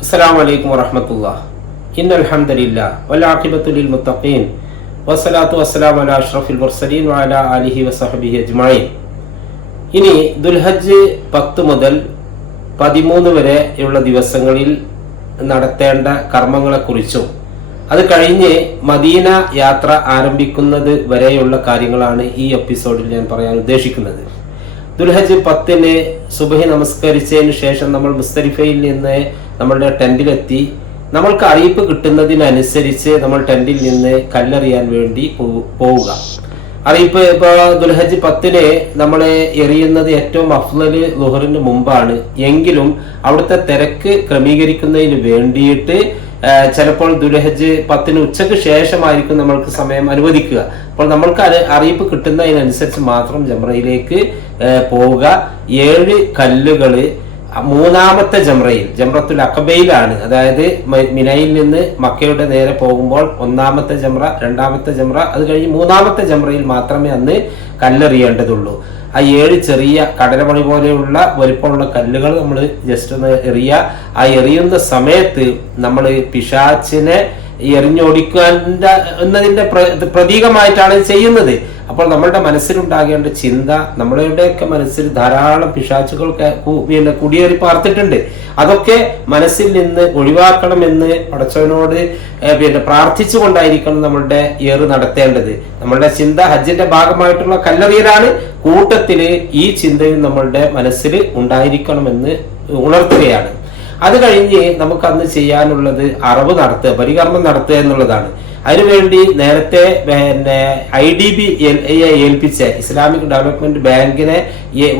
അസ്സലാമു അലൈക്കും വറഹ്മത്തുള്ളാഹി. ഇന്നൽ ഹംദലില്ലാഹി വൽ ആഖിബത്തു ലിൽ മുത്തഖീൻ വസ്സലാത്തു വസ്സലാമു അലാ അഷ്റഫിൽ മുർസലീൻ വഅലാ ആലിഹി വസഹ്ബിഹി അജ്മഈൻ. ഇനി ദുൽഹജ്ജ് 10 മുതൽ 13 വരെയുള്ള ദിവസങ്ങളിൽ നടത്തേണ്ട കർമ്മങ്ങളെക്കുറിച്ചും അത് കഴിഞ്ഞ് മദീന യാത്ര ആരംഭിക്കുന്നത് വരെയുള്ള കാര്യങ്ങളാണ് ഈ എപ്പിസോഡിൽ ഞാൻ പറയാൻ ഉദ്ദേശിക്കുന്നത്. ദുൽഹജ്ജ് 10-ന് സുബഹി നമസ്കരിച്ചതിന് ശേഷം നമ്മൾ മുസ്ദലിഫയിൽ നിന്ന് നമ്മളുടെ ടെന്റിലെത്തി. നമ്മൾക്ക് അറിയിപ്പ് കിട്ടുന്നതിനനുസരിച്ച് നമ്മൾ ടെന്റിൽ നിന്ന് കല്ലെറിയാൻ വേണ്ടി പോവുക. അറിയിപ്പ് ഇപ്പോൾ ദുൽഹജ്ജ് 10-ന് നമ്മൾ എറിയുന്നത് ഏറ്റവും അഫ്ളല് ളുഹറിന് മുമ്പാണ്. എങ്കിലും അവിടുത്തെ തിരക്ക് ക്രമീകരിക്കുന്നതിന് വേണ്ടിയിട്ട് ചിലപ്പോൾ ദുൽഹജ്ജ് 10-ന് ഉച്ചയ്ക്ക് ശേഷമായിരിക്കും നമ്മൾക്ക് സമയം അനുവദിക്കുക. അപ്പോൾ നമ്മൾക്ക് അറിയിപ്പ് കിട്ടുന്നതിനനുസരിച്ച് മാത്രം ജംറയിലേക്ക് പോവുക. 7 കല്ലുകൾ മൂന്നാമത്തെ ജംറത്തുൽ അഖബയിലാണ്. അതായത് മിനയിൽ നിന്ന് മക്കയുടെ നേരെ പോകുമ്പോൾ 1-ാമത്തെ ജംറ, 2-ാമത്തെ ജംറ, അത് കഴിഞ്ഞ് 3-ാമത്തെ ജംറയിൽ മാത്രമേ അന്ന് കല്ലെറിയേണ്ടതുള്ളൂ. ആ 7 ചെറിയ കടലമണി പോലെയുള്ള വലിപ്പമുള്ള കല്ലുകൾ നമ്മൾ ജസ്റ്റ് ഒന്ന് എറിയുക. ആ എറിയുന്ന സമയത്ത് നമ്മൾ പിശാച്ചിനെ എന്നതിന്റെ പ്രതീകമായിട്ടാണ് ചെയ്യുന്നത്. അപ്പോൾ നമ്മളുടെ മനസ്സിലുണ്ടാകേണ്ട ചിന്ത, നമ്മളുടെയൊക്കെ മനസ്സിൽ ധാരാളം പിശാച്ചുകൾ കുടിയേറി പാർത്തിട്ടുണ്ട്. അതൊക്കെ മനസ്സിൽ നിന്ന് ഒഴിവാക്കണമെന്ന് പടച്ചവനോട് പ്രാർത്ഥിച്ചു കൊണ്ടായിരിക്കണം നമ്മളുടെ ഏറ് നടത്തേണ്ടത്. നമ്മളുടെ ചിന്ത ഹജ്ജിന്റെ ഭാഗമായിട്ടുള്ള കല്ലെറിയലാണ്. കൂട്ടത്തില് ഈ ചിന്തയും നമ്മളുടെ മനസ്സിൽ ഉണ്ടായിരിക്കണമെന്ന് ഉണർത്തുകയാണ്. അത് കഴിഞ്ഞ് നമുക്ക് അന്ന് ചെയ്യാനുള്ളത് അറവ് നടത്തുക, പരികർമ്മം നടത്തുക എന്നുള്ളതാണ്. അതിനുവേണ്ടി നേരത്തെ IDB ഏൽപ്പിച്ച ഇസ്ലാമിക് ഡെവലപ്മെന്റ് ബാങ്കിനെ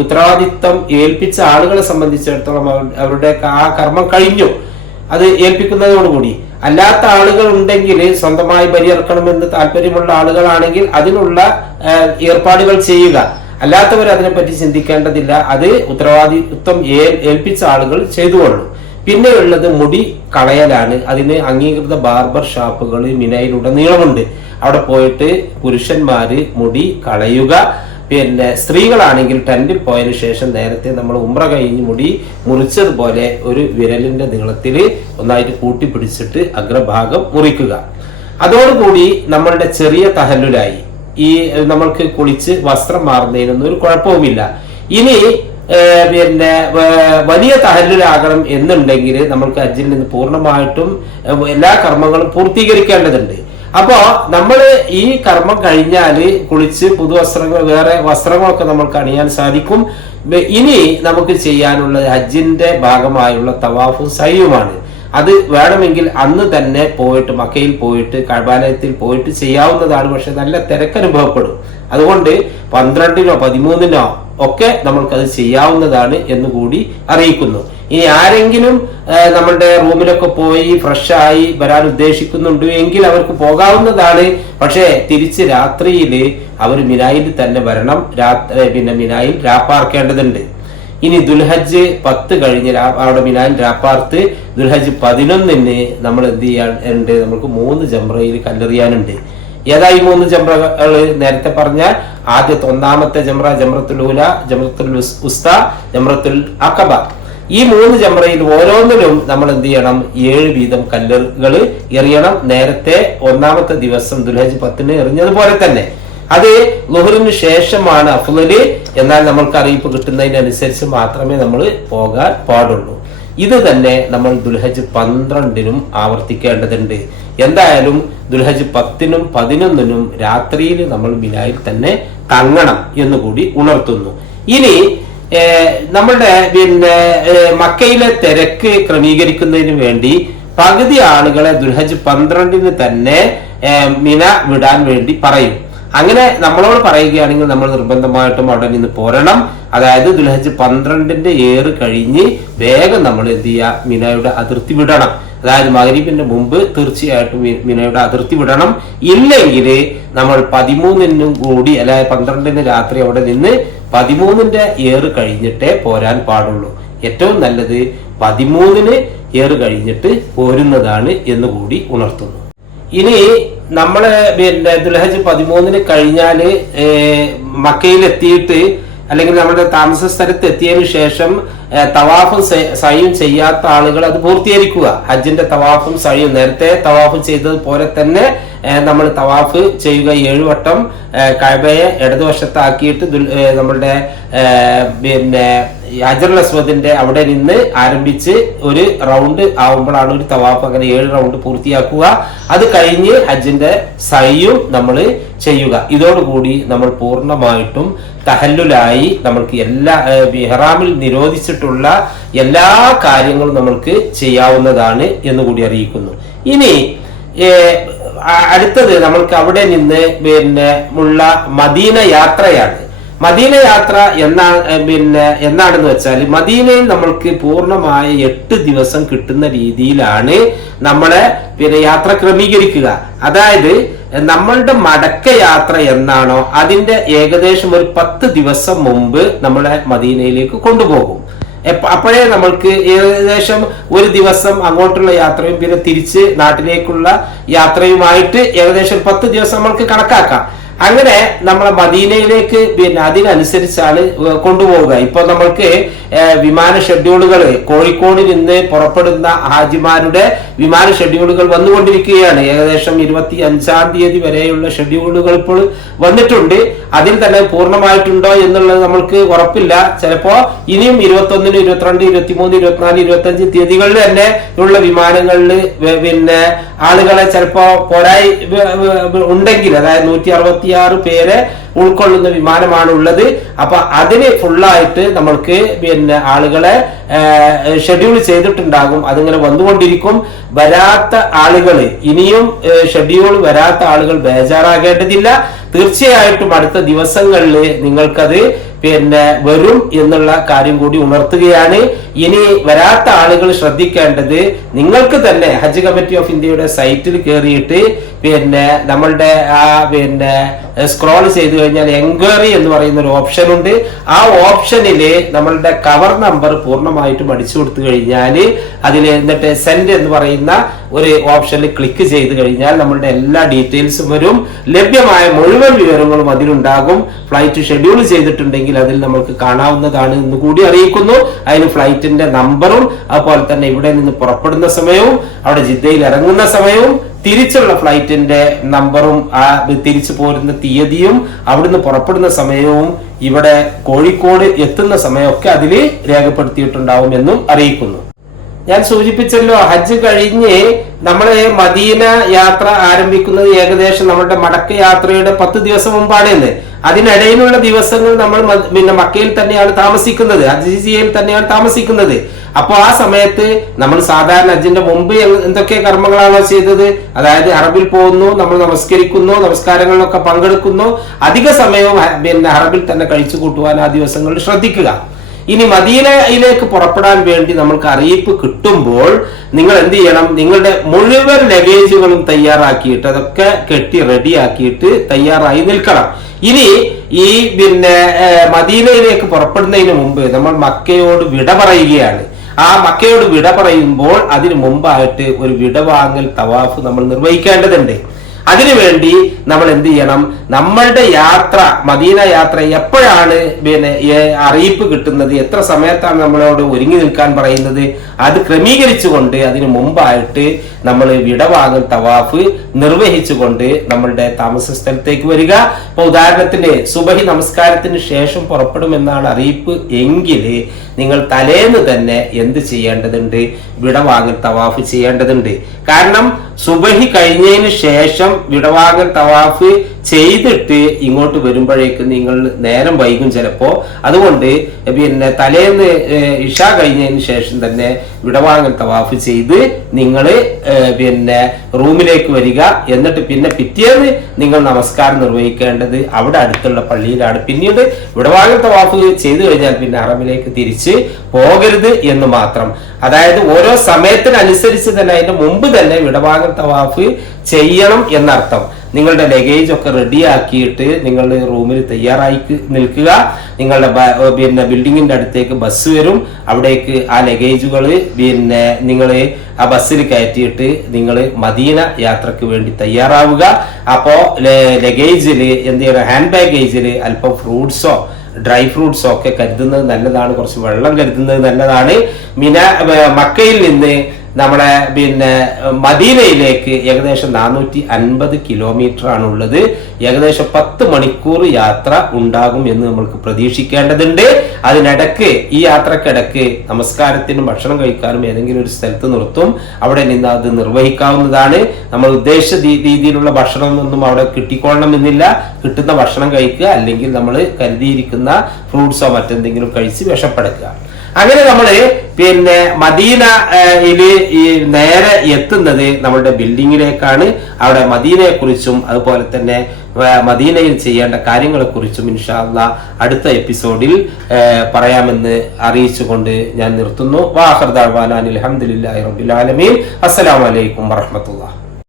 ഉത്തരവാദിത്വം ഏൽപ്പിച്ച ആളുകളെ സംബന്ധിച്ചിടത്തോളം അവരുടെ ആ കർമ്മം കഴിഞ്ഞു. അത് ഏൽപ്പിക്കുന്നതോടുകൂടി അല്ലാത്ത ആളുകൾ ഉണ്ടെങ്കിൽ, സ്വന്തമായി ബലിയിറക്കണമെന്ന് താല്പര്യമുള്ള ആളുകളാണെങ്കിൽ അതിനുള്ള ഏർപ്പാടുകൾ ചെയ്യുക. അല്ലാത്തവർ അതിനെപ്പറ്റി ചിന്തിക്കേണ്ടതില്ല. അത് ഉത്തരവാദിത്വം ഏൽപ്പിച്ച ആളുകൾ ചെയ്തുകൊള്ളും. പിന്നെ ഉള്ളത് മുടി കളയലാണ്. അതിന് അംഗീകൃത ബാർബർ ഷാപ്പുകൾ മിനയിലുടനീളമുണ്ട്. അവിടെ പോയിട്ട് പുരുഷന്മാര് മുടി കളയുക. പിന്നെ സ്ത്രീകളാണെങ്കിൽ ടെന്റിൽ പോയതിനു ശേഷം നേരത്തെ നമ്മൾ ഉംറ കഴിഞ്ഞ് മുടി മുറിച്ചതുപോലെ ഒരു വിരലിന്റെ നീളത്തിൽ ഒന്നായിട്ട് കൂട്ടിപ്പിടിച്ചിട്ട് അഗ്രഭാഗം മുറിക്കുക. അതോടുകൂടി നമ്മളുടെ ചെറിയ തഹല്ലുലായി. ഈ നമ്മൾക്ക് കുളിച്ച് വസ്ത്രം മാറുന്നതിനൊന്നും ഒരു കുഴപ്പവുമില്ല. ഇനി പിന്നെ വലിയ തഹല്ലുലാകണം എന്നുണ്ടെങ്കിൽ നമ്മൾക്ക് ഹജ്ജിൽ നിന്ന് പൂർണ്ണമായിട്ടും എല്ലാ കർമ്മങ്ങളും പൂർത്തീകരിക്കേണ്ടതുണ്ട്. അപ്പോ നമ്മൾ ഈ കർമ്മം കഴിഞ്ഞാൽ കുളിച്ച് പുതുവസ്ത്രങ്ങൾ, വേറെ വസ്ത്രങ്ങളൊക്കെ നമ്മൾക്ക് അണിയാൻ സാധിക്കും. ഇനി നമുക്ക് ചെയ്യാനുള്ളത് ഹജ്ജിന്റെ ഭാഗമായുള്ള തവാഫും സയ്യുമാണ്. അത് വേണമെങ്കിൽ അന്ന് തന്നെ പോയിട്ട് മക്കയിൽ പോയിട്ട് കഅബാലയത്തിൽ പോയിട്ട് ചെയ്യാവുന്നതാണ്. പക്ഷെ നല്ല തിരക്കനുഭവപ്പെടും. അതുകൊണ്ട് 12-നോ 13-നോ ഒക്കെ നമ്മൾക്കത് ചെയ്യാവുന്നതാണ് എന്നുകൂടി അറിയിക്കുന്നു. ഇനി ആരെങ്കിലും നമ്മളുടെ റൂമിലൊക്കെ പോയി ഫ്രഷായി വരാൻ ഉദ്ദേശിക്കുന്നുണ്ട് എങ്കിൽ അവർക്ക് പോകാവുന്നതാണ്. പക്ഷേ തിരിച്ച് രാത്രിയിൽ അവർ മിനായിൽ തന്നെ വരണം. പിന്നെ മിനായിൽ രാപ്പാർക്കേണ്ടതുണ്ട്. ഇനി ദുൽഹജ്ജ് 10 കഴിഞ്ഞ് അവിടെ മിനായിൽ രാപ്പാർത്ത് ദുൽഹജ്ജ് 11-ന് നമ്മൾ എന്ത് ചെയ്യാനുണ്ട്? നമുക്ക് 3 ജംറയിൽ കല്ലെറിയാനുണ്ട്. ഏതായി 3 ജംറകൾ? നേരത്തെ പറഞ്ഞാൽ ആദ്യത്തെ 1-ാമത്തെ ജംറ ജംറത്തുൽ ഊല, ജംറത്തുൽ ഉസ്ത, ജംറത്തുൽ അഖബ. ഈ 3 ജംറയിൽ ഓരോന്നിലും നമ്മൾ എന്ത് ചെയ്യണം? 7 വീതം കല്ലുകൾ എറിയണം. നേരത്തെ 1-ാമത്തെ ദിവസം ദുൽഹജ്ജ് 10-ന് എറിഞ്ഞതുപോലെ തന്നെ. അത് ളുഹറിന് ശേഷമാണ് അഫ്ളല്. എന്നാൽ നമ്മൾക്ക് അറിയിപ്പ് കിട്ടുന്നതിനനുസരിച്ച് മാത്രമേ നമ്മൾ പോകാൻ പാടുള്ളൂ. ഇത് തന്നെ നമ്മൾ ദുൽഹജ്ജ് 12-നും ആവർത്തിക്കേണ്ടതുണ്ട്. എന്തായാലും ദുൽഹജ്ജ് 10-നും 11-നും രാത്രിയിൽ നമ്മൾ മിനായിൽ തന്നെ തങ്ങണം എന്നുകൂടി ഉണർത്തുന്നു. ഇനി നമ്മളുടെ പിന്നെ മക്കയിലെ തിരക്ക് ക്രമീകരിക്കുന്നതിന് വേണ്ടി പകുതി ആളുകളെ ദുൽഹജ്ജ് 12-ന് തന്നെ മിന വിടാൻ വേണ്ടി പറയും. അങ്ങനെ നമ്മളോട് പറയുകയാണെങ്കിൽ നമ്മൾ നിർബന്ധമായിട്ടും അവിടെ നിന്ന് പോരണം. അതായത് ദുൽഹജ്ജ് 12-ന്റെ ഏറ് കഴിഞ്ഞ് വേഗം നമ്മൾ എന്ത് ചെയ്യുക? മിനയുടെ അതിർത്തി വിടണം. അതായത് മഗ്‌രിബിന്റെ മുമ്പ് തീർച്ചയായിട്ടും മിനയുടെ അതിർത്തി വിടണം. ഇല്ലെങ്കിൽ നമ്മൾ 13-നും കൂടി, അതായത് 12-ന് രാത്രി അവിടെ നിന്ന് 13-ന്റെ ഏറ് കഴിഞ്ഞിട്ടേ പോരാൻ പാടുള്ളൂ. ഏറ്റവും നല്ലത് 13-ന് ഏറ് കഴിഞ്ഞിട്ട് പോരുന്നതാണ് എന്നുകൂടി ഉണർത്തുന്നു. ഇനി നമ്മള് പിന്നെ ദുൽഹജ്ജ് 13-ന് കഴിഞ്ഞാല് മക്കയിൽ എത്തിയിട്ട് അല്ലെങ്കിൽ നമ്മുടെ താമസ സ്ഥലത്ത് എത്തിയതിനു ശേഷം തവാഫും സഅയും ചെയ്യാത്ത ആളുകൾ അത് പൂർത്തീകരിക്കുക. ഹജ്ജിന്റെ തവാഫും സഅയും നേരത്തെ തവാഫ് ചെയ്തതുപോലെ തന്നെ നമ്മൾ തവാഫ് ചെയ്യുക. 7 വട്ടം കഅബയെ ഇടതുവശത്താക്കിയിട്ട് നമ്മളുടെ പിന്നെ ഹജറുൽ അസ്വദിന്റെ അവിടെ നിന്ന് ആരംഭിച്ച് ഒരു റൗണ്ട് ആവുമ്പോഴാണ് ഒരു തവാഫ്. അങ്ങനെ 7 റൗണ്ട് പൂർത്തിയാക്കുക. അത് കഴിഞ്ഞ് ഹജ്ജിന്റെ സഅയും നമ്മൾ ചെയ്യുക. ഇതോടുകൂടി നമ്മൾ പൂർണ്ണമായിട്ടും തഹല്ലുലായി നമ്മൾക്ക് എല്ലാ ഇഹ്റാമിൽ നിരോധിച്ചിട്ടുള്ള എല്ലാ കാര്യങ്ങളും നമ്മൾക്ക് ചെയ്യാവുന്നതാണ് എന്നുകൂടി അറിയിക്കുന്നു. ഇനി അടുത്തത് നമ്മൾക്ക് അവിടെ നിന്ന് പിന്നെ ഉള്ള മദീന യാത്രയാണ്. മദീന യാത്ര എന്നാണെന്ന് വെച്ചാൽ മദീനയിൽ നമ്മൾക്ക് പൂർണ്ണമായ 8 ദിവസം കിട്ടുന്ന രീതിയിലാണ് നമ്മളെ യാത്ര ക്രമീകരിക്കുക. അതായത് നമ്മളുടെ മടക്ക യാത്ര എന്നാണോ അതിന്റെ ഏകദേശം ഒരു 10 ദിവസം മുമ്പ് നമ്മളെ മദീനയിലേക്ക് കൊണ്ടുപോകും. അപ്പോഴേ നമ്മൾക്ക് ഏകദേശം ഒരു ദിവസം അങ്ങോട്ടുള്ള യാത്രയും പിന്നെ തിരിച്ച് നാട്ടിലേക്കുള്ള യാത്രയുമായിട്ട് ഏകദേശം 10 ദിവസം നമ്മൾക്ക് കണക്കാക്കാം. അങ്ങനെ നമ്മളെ മദീനയിലേക്ക് പിന്നെ അതിനനുസരിച്ചാണ് കൊണ്ടുപോവുക. ഇപ്പൊ നമ്മൾക്ക് വിമാന ഷെഡ്യൂളുകൾ കോഴിക്കോടിൽ നിന്ന് പുറപ്പെടുന്ന ഹാജിമാരുടെ വിമാന ഷെഡ്യൂളുകൾ വന്നുകൊണ്ടിരിക്കുകയാണ്. ഏകദേശം 25-ാം തീയതി വരെയുള്ള ഷെഡ്യൂളുകൾ ഇപ്പോൾ വന്നിട്ടുണ്ട്. അതിൽ തന്നെ പൂർണ്ണമായിട്ടുണ്ടോ എന്നുള്ളത് നമ്മൾക്ക് ഉറപ്പില്ല. ചിലപ്പോ ഇനിയും 21, 22, 23, 24, 25 തീയതികളിൽ തന്നെ ഉള്ള വിമാനങ്ങളിൽ പിന്നെ ആളുകളെ ചിലപ്പോ പോരായി ഉണ്ടെങ്കിൽ, അതായത് 166 പേരെ ഉൾക്കൊള്ളുന്ന വിമാനമാണ് ഉള്ളത്. അപ്പൊ അതിന് ഫുള്ളായിട്ട് നമ്മൾക്ക് പിന്നെ ആളുകളെ ഷെഡ്യൂൾ ചെയ്തിട്ടുണ്ടാകും. അതിങ്ങനെ വന്നുകൊണ്ടിരിക്കും. വരാത്ത ആളുകൾ, ഇനിയും ഷെഡ്യൂൾ വരാത്ത ആളുകൾ ബേജാറാകേണ്ടതില്ല. തീർച്ചയായിട്ടും അടുത്ത ദിവസങ്ങളിൽ നിങ്ങൾക്കത് പിന്നെ വരും എന്നുള്ള കാര്യം കൂടി ഉണർത്തുകയാണ്. ഇനി വരാത്ത ആളുകൾ ശ്രദ്ധിക്കേണ്ടത്, നിങ്ങൾക്ക് തന്നെ ഹജ്ജ് കമ്മിറ്റി ഓഫ് ഇന്ത്യയുടെ സൈറ്റിൽ കയറിയിട്ട് പിന്നെ നമ്മളുടെ പിന്നെ സ്ക്രോൾ ചെയ്തു കഴിഞ്ഞാൽ എൻക്വയറി എന്ന് പറയുന്ന ഒരു ഓപ്ഷൻ ഉണ്ട്. ആ ഓപ്ഷനില് നമ്മളുടെ കവർ നമ്പർ പൂർണ്ണമായിട്ടും അടിച്ചു കൊടുത്തു കഴിഞ്ഞാൽ അതിൽ എന്നിട്ട് സെൻഡ് എന്ന് പറയുന്ന ഒരു ഓപ്ഷനിൽ ക്ലിക്ക് ചെയ്ത് കഴിഞ്ഞാൽ നമ്മളുടെ എല്ലാ ഡീറ്റെയിൽസും വരും. ലഭ്യമായ മുഴുവൻ വിവരങ്ങളും അതിലുണ്ടാകും. ഫ്ലൈറ്റ് ഷെഡ്യൂൾ ചെയ്തിട്ടുണ്ടെങ്കിൽ അതിൽ നമുക്ക് കാണാവുന്നതാണ് എന്ന് കൂടി അറിയിക്കുന്നു. അതിന് ഫ്ലൈറ്റിന്റെ നമ്പറും അതുപോലെ തന്നെ ഇവിടെ നിന്ന് പുറപ്പെടുന്ന സമയവും അവിടെ ജിദ്ദയിൽ ഇറങ്ങുന്ന സമയവും തിരിച്ചുള്ള ഫ്ലൈറ്റിന്റെ നമ്പറും തിരിച്ചു പോരുന്ന തീയതിയും അവിടുന്ന് പുറപ്പെടുന്ന സമയവും ഇവിടെ കോഴിക്കോട് എത്തുന്ന സമയമൊക്കെ അതിൽ രേഖപ്പെടുത്തിയിട്ടുണ്ടാവും എന്നും അറിയിക്കുന്നു. ഞാൻ സൂചിപ്പിച്ചല്ലോ, ഹജ്ജ് കഴിഞ്ഞ് നമ്മള് മദീന യാത്ര ആരംഭിക്കുന്നത് ഏകദേശം നമ്മുടെ മടക്ക യാത്രയുടെ 10 ദിവസം മുമ്പാണ് എന്ന്. അതിനിടയിലുള്ള ദിവസങ്ങൾ നമ്മൾ പിന്നെ മക്കയിൽ തന്നെയാണ് താമസിക്കുന്നത്, ഹജ്ജിയയിൽ തന്നെയാണ് താമസിക്കുന്നത്. അപ്പോൾ ആ സമയത്ത് നമ്മൾ സാധാരണ ഹജ്ജിന്റെ മുമ്പ് എന്തൊക്കെ കർമ്മങ്ങളാണോ ചെയ്തത്, അതായത് അറബിൽ പോകുന്നു, നമ്മൾ നമസ്കരിക്കുന്നു, നമസ്കാരങ്ങളിലൊക്കെ പങ്കെടുക്കുന്നു, അധിക സമയവും പിന്നെ അറബിൽ തന്നെ കഴിച്ചു കൂട്ടുവാൻ ആ ദിവസങ്ങളിൽ ശ്രദ്ധിക്കുക. ഇനി മദീനയിലേക്ക് പുറപ്പെടാൻ വേണ്ടി നമ്മൾക്ക് അറിയിപ്പ് കിട്ടുമ്പോൾ നിങ്ങൾ എന്ത് ചെയ്യണം? നിങ്ങളുടെ മുഴുവൻ ലഗേജുകളും തയ്യാറാക്കിയിട്ട് അതൊക്കെ കെട്ടി റെഡിയാക്കിയിട്ട് തയ്യാറായി നിൽക്കണം. ഇനി ഈ പിന്നെ മദീനയിലേക്ക് പുറപ്പെടുന്നതിന് മുമ്പ് നമ്മൾ മക്കയോട് വിട പറയുകയാണ്. ആ മക്കയോട് വിട പറയുമ്പോൾ അതിനു മുമ്പായിട്ട് ഒരു വിടവാങ്ങൽ തവാഫ് നമ്മൾ നിർവഹിക്കേണ്ടതുണ്ട്. അതിനുവേണ്ടി നമ്മൾ എന്ത് ചെയ്യണം? നമ്മളുടെ യാത്ര, മദീന യാത്ര എപ്പോഴാണ് പിന്നെ അറിയിപ്പ് കിട്ടുന്നത്, എത്ര സമയത്താണ് നമ്മളോട് ഒരുങ്ങി നിൽക്കാൻ പറയുന്നത്, അത് ക്രമീകരിച്ചുകൊണ്ട് അതിനു മുമ്പായിട്ട് നമ്മൾ വിടവാങ്ങൽ തവാഫ് നിർവഹിച്ചുകൊണ്ട് നമ്മളുടെ താമസ സ്ഥലത്തേക്ക് വരിക. ഇപ്പൊ ഉദാഹരണത്തിന് സുബഹി നമസ്കാരത്തിന് ശേഷം പുറപ്പെടുമെന്നാണ് അറിയിപ്പ് എങ്കിൽ നിങ്ങൾ തലേന്ന് തന്നെ എന്ത് ചെയ്യേണ്ടതുണ്ട്? വിടവാങ്ങൽ തവാഫ് ചെയ്യേണ്ടതുണ്ട്. കാരണം സുബഹി കഴിഞ്ഞതിന് ശേഷം വിടവാങ്ങൽ തവാഫ് ചെയ്തിട്ട് ഇങ്ങോട്ട് വരുമ്പോഴേക്ക് നിങ്ങൾ നേരം വൈകും ചിലപ്പോ. അതുകൊണ്ട് പിന്നെ തലേന്ന് ഇഷ കഴിഞ്ഞതിന് ശേഷം തന്നെ വിടവാങ്ങൽ തവാഫ് ചെയ്ത് നിങ്ങൾ പിന്നെ റൂമിലേക്ക് വരിക. എന്നിട്ട് പിന്നെ പിറ്റേന്ന് നിങ്ങൾ നമസ്കാരം നിർവഹിക്കേണ്ടത് അവിടെ അടുത്തുള്ള പള്ളിയിലാണ്. പിന്നീട് വിടവാങ്ങൽ തവാഫ് ചെയ്തു കഴിഞ്ഞാൽ പിന്നെ ഹറമിലേക്ക് തിരിച്ച് പോകരുത് എന്ന് മാത്രം. അതായത് ഓരോ സമയത്തിനനുസരിച്ച് തന്നെ അതിന്റെ മുമ്പ് തന്നെ വിടവാങ്ങൽ തവാഫ് ചെയ്യണം എന്നർത്ഥം. നിങ്ങളുടെ ലഗേജ് ഒക്കെ റെഡിയാക്കിയിട്ട് നിങ്ങൾ റൂമിൽ തയ്യാറായി നിൽക്കുക. നിങ്ങളുടെ പിന്നെ ബിൽഡിങ്ങിന്റെ അടുത്തേക്ക് ബസ് വരും. അവിടേക്ക് ആ ലഗേജുകൾ പിന്നെ നിങ്ങൾ ആ ബസ്സിൽ കയറ്റിയിട്ട് നിങ്ങൾ മദീന യാത്രക്ക് വേണ്ടി തയ്യാറാവുക. അപ്പോ ലഗേജിൽ എന്ത് ചെയ്യണം? ഹാൻഡ് ബാഗേജിൽ അല്പം ഫ്രൂട്ട്സോ ഡ്രൈ ഫ്രൂട്ട്സോ ഒക്കെ കരുതുന്നത് നല്ലതാണ്. കുറച്ച് വെള്ളം കരുതുന്നത് നല്ലതാണ്. മക്കയിൽ നിന്ന് നമ്മളെ മദീനയിലേക്ക് ഏകദേശം 450 കിലോമീറ്റർ ആണുള്ളത്. ഏകദേശം 10 മണിക്കൂർ യാത്ര ഉണ്ടാകും എന്ന് നമ്മൾക്ക് പ്രതീക്ഷിക്കേണ്ടതുണ്ട്. അതിനിടക്ക് ഈ യാത്രക്കിടക്ക് നമസ്കാരത്തിനും ഭക്ഷണം കഴിക്കാനും ഏതെങ്കിലും ഒരു സ്ഥലത്ത് നിർത്തും. അവിടെ നിന്ന് അത് നിർവഹിക്കാവുന്നതാണ്. നമ്മൾ ഉദ്ദേശിച്ച രീതിയിലുള്ള ഭക്ഷണമൊന്നും അവിടെ കിട്ടിക്കൊള്ളണമെന്നില്ല. കിട്ടുന്ന ഭക്ഷണം കഴിക്കുക, അല്ലെങ്കിൽ നമ്മൾ കരുതിയിരിക്കുന്ന ഫ്രൂട്ട്സോ മറ്റെന്തെങ്കിലും കഴിച്ച് വിശപ്പെടുക്കുക. അങ്ങനെ നമ്മള് മദീനയില് നേരെ എത്തുന്നത് നമ്മളുടെ ബിൽഡിങ്ങിലേക്കാണ്. അവിടെ മദീനയെ കുറിച്ചും അതുപോലെ തന്നെ മദീനയിൽ ചെയ്യേണ്ട കാര്യങ്ങളെ കുറിച്ചും ഇൻഷാ അല്ലാഹ് അടുത്ത എപ്പിസോഡിൽ പറയാമെന്ന് അറിയിച്ചുകൊണ്ട് ഞാൻ നിർത്തുന്നു. വാഖിർ ദഅ്വാനാ അൽഹംദുലില്ലാഹി റബ്ബിൽ ആലമീൻ. അസ്സലാമു അലൈക്കും വറഹ്മത്തുള്ളാഹി.